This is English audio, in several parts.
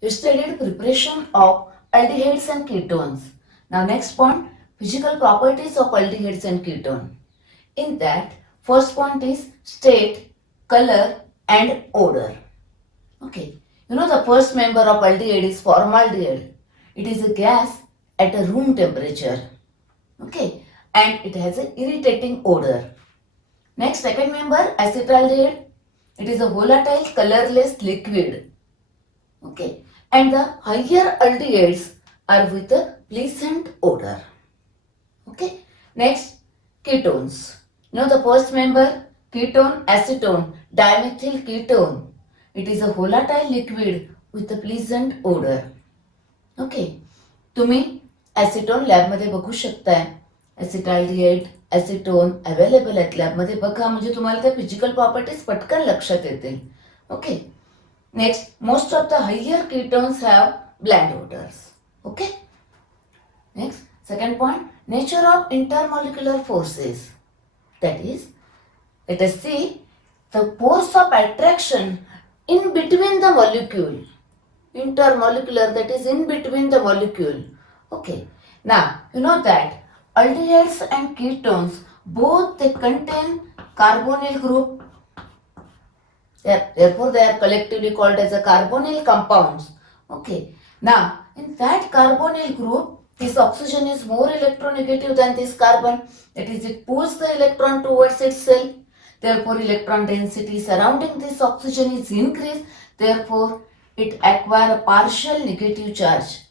You studied preparation of aldehydes and ketones. Now next point, physical properties of aldehydes and ketone. In that, first point is state, color and odor. Okay, you know the first member of aldehyde is formaldehyde. It is a gas at a room temperature. Okay, and it has an irritating odor. Next, second member, acetaldehyde. It is a volatile colorless liquid. Okay, and the higher aldehydes are with a pleasant odor. Okay, next, ketones. You know the first member, ketone, acetone, dimethyl ketone. It is a volatile liquid with a pleasant odor. Okay, तुम्ही acetone लॅबमध्ये बघू शकताय. ॲसिटाल्डिहाइड, acetone available आहेत लॅबमध्ये बघा, म्हणजे तुम्हाला त्या फिजिकल प्रॉपर्टीज पटकन लक्षात येतील. Okay, next, most of the higher ketones have bland odours. Okay, next, second point, nature of intermolecular forces. That is, let us see the force of attraction in between the molecule. Intermolecular, that is in between the molecule. Okay, now you know that aldehydes and ketones both they contain carbonyl group. Therefore they are collectively called as a carbonyl compounds. Okay, now in that carbonyl group, this oxygen is more electronegative than this carbon. That is, it pulls the electron towards itself. Therefore electron density surrounding this oxygen is increased. Therefore it acquire a partial negative charge.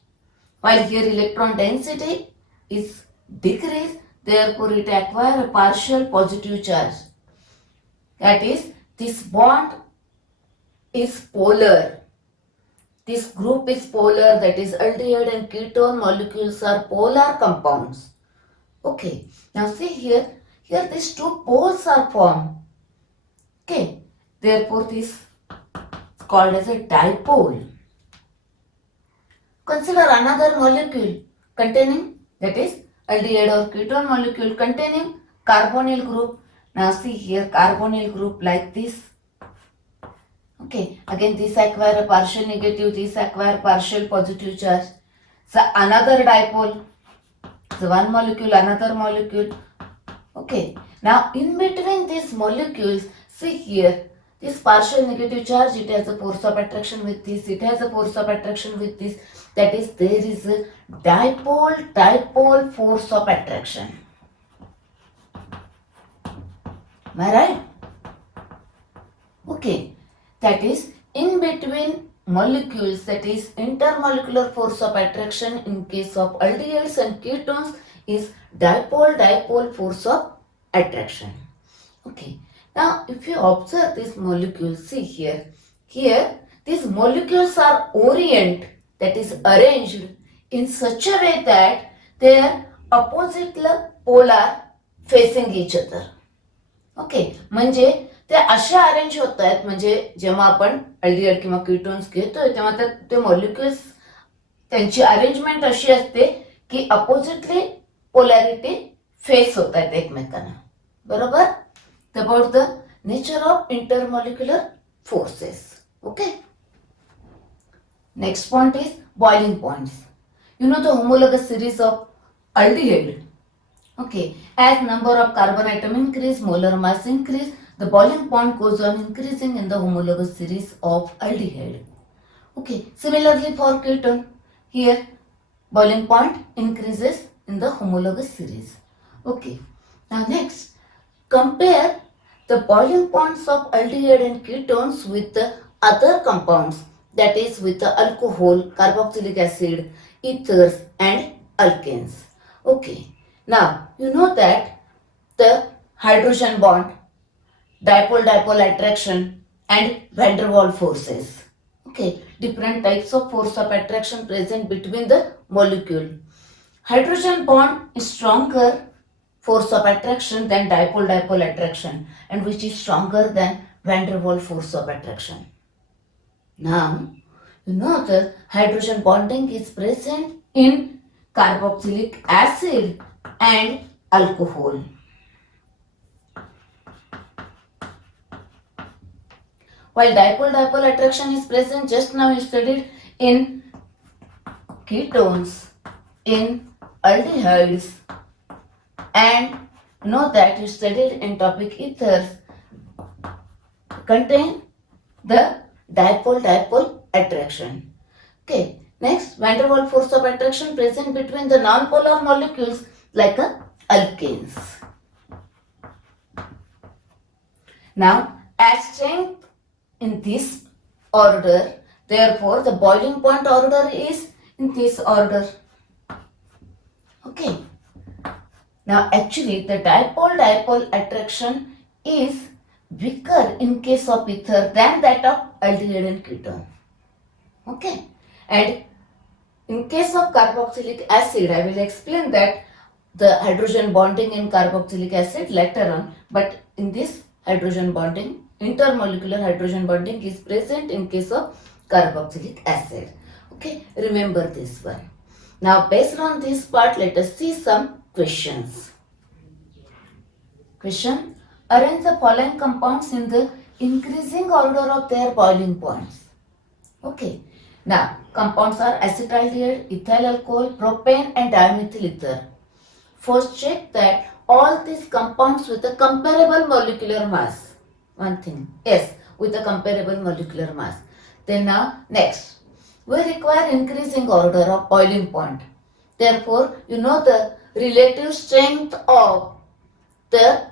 While here electron density is decreased, therefore it acquire a partial positive charge. That is, this bond is polar. This group is polar, that is aldehyde and ketone molecules are polar compounds. Okay, now see here these two poles are formed. Okay, therefore this is called as a dipole. Consider another molecule containing, that is aldehyde or ketone molecule containing carbonyl group. Now see here carbonyl group like this. Okay, again this acquire a partial negative, this acquire partial positive charge. So another dipole, so one molecule, another molecule. Okay, now in between these molecules, see here, this partial negative charge, it has a force of attraction with this, it has a force of attraction with this. That is, there is a dipole force of attraction. Am I right? Okay, that is in between molecules, that is intermolecular force of attraction in case of aldehydes and ketones is dipole force of attraction. Okay, now if you observe this molecule, see here these molecules are that is arranged in such a way that they are opposite polar facing each other. Okay, म्हणजे ते अशा arrange होत आहेत, म्हणजे जेव्हा आपण aldehyde किंवा ketones घेतोय तेव्हा ते मॉलिक्युल्स त्यांची अरेंजमेंट अशी असते की अपोजिटली पोलॅरिटी फेस होत आहेत एकमेकांना. बरोबर? About the nature of intermolecular forces. Okay, next point is boiling points. You know the homologous series of aldehyde. Okay, as number of carbon atom increase, molar mass increase, the boiling point goes on increasing in the homologous series of aldehyde. Okay, similarly for ketone, here boiling point increases in the homologous series. Okay, now next, compare the boiling points of aldehyde and ketones with the other compounds, that is with the alcohol, carboxylic acid, ethers and alkanes. Okay, now you know that the hydrogen bond, dipole attraction and van der Waals forces. Okay, different types of force of attraction present between the molecule. Hydrogen bond is stronger force of attraction than dipole attraction, and which is stronger than van der Waals force of attraction. Now you know the hydrogen bonding is present in carboxylic acid and alcohol. While dipole attraction is present, just now we studied in ketones, in aldehydes, and you know that you studied in topic ethers contain the dipole-dipole attraction. Okay, next, van der Waals force of attraction present between the non-polar molecules like alkanes. Now, as strength in this order, therefore the boiling point order is in this order. Okay. Now, actually, the dipole-dipole attraction is weaker in case of ether than that of aldehyde and ketone. Okay. And in case of carboxylic acid, I will explain that the hydrogen bonding in carboxylic acid later on, but in this hydrogen bonding, intermolecular hydrogen bonding is present in case of carboxylic acid. Okay, remember this one. Now, based on this part, let us see some questions. Question: arrange the following compounds in the increasing order of their boiling points. Okay. Now, compounds are acetaldehyde, ethyl alcohol, propane and dimethyl ether. First, check that all these compounds with a comparable molecular mass. One thing, yes, with a comparable molecular mass. Then now, next, we require increasing order of boiling point. Therefore, you know the relative strength of the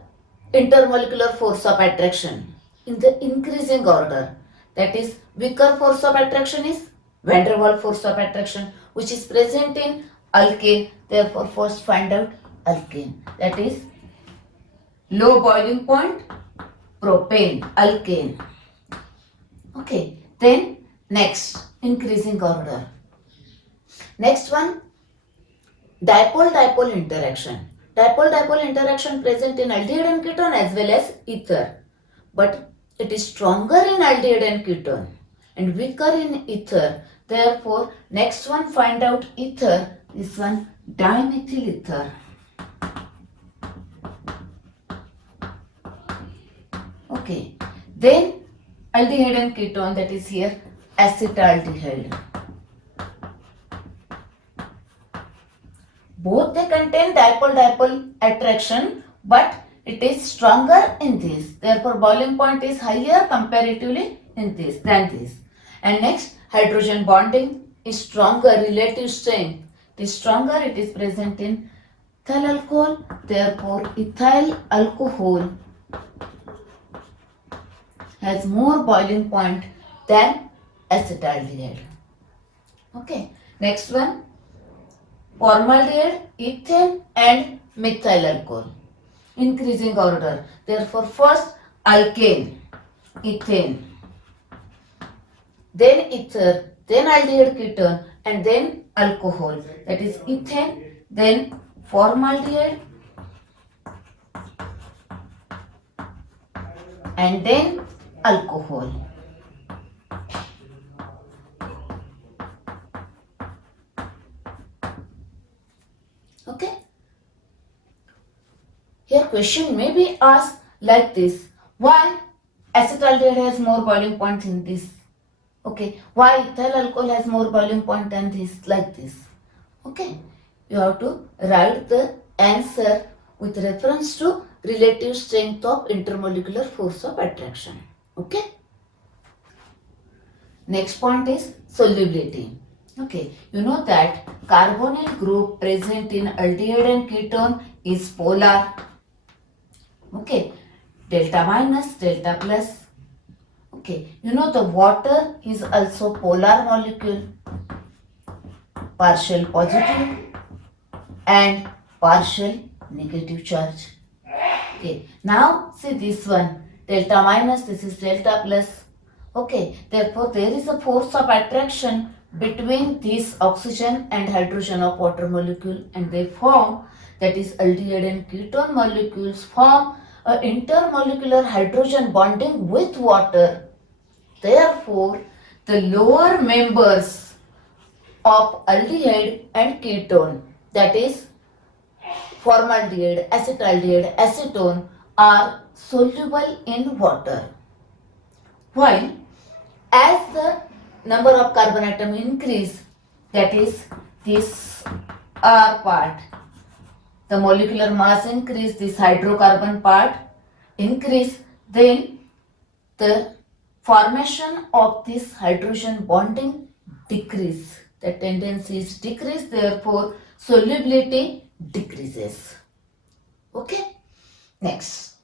intermolecular force of attraction in the increasing order. That is, weaker force of attraction is van der Waals force of attraction, which is present in alkane. Therefore, first find out alkane. That is low boiling point, propane, alkane. Okay. Then next, increasing order. Next one, dipole-dipole interaction. Dipole-dipole interaction present in aldehyde and ketone as well as ether. But it is stronger in aldehyde and ketone and weaker in ether. Therefore, next one find out ether. This one, dimethyl ether. Okay. Then aldehyde and ketone, that is here acetaldehyde. Both they contain dipole-dipole attraction, but it is stronger in this. Therefore, boiling point is higher comparatively in this than this. And next, hydrogen bonding is stronger, relative strength. It is stronger, it is present in ethyl alcohol. Therefore, ethyl alcohol has more boiling point than acetaldehyde. Okay. Next one, formaldehyde, ethane and methyl alcohol. Increasing order. Therefore, first alkane, ethane, then ether, then aldehyde ketone, and then alcohol. That is ethane, then formaldehyde, and then alcohol. Okay. Here question may be asked like this. Why acetaldehyde has more boiling points in this? Okay. Why ethyl alcohol has more boiling point than this? Like this. Okay. You have to write the answer with reference to relative strength of intermolecular force of attraction. Okay. Next point is solubility. Okay, you know that carbonyl group present in aldehyde and ketone is polar. Okay, delta minus, delta plus. Okay, you know the water is also polar molecule, partial positive and partial negative charge. Okay, now see this one, delta minus, this is delta plus. Okay, therefore there is a force of attraction between this oxygen and hydrogen of water molecule, and they form, that is aldehyde and ketone molecules form a intermolecular hydrogen bonding with water. Therefore, the lower members of aldehyde and ketone, that is formaldehyde, acetaldehyde, acetone, are soluble in water. While as the number of carbon atom increase, that is this R part, the molecular mass increase, this hydrocarbon part increase, then the formation of this hydrogen bonding decrease. The tendency is decrease, therefore solubility decreases. Okay, next.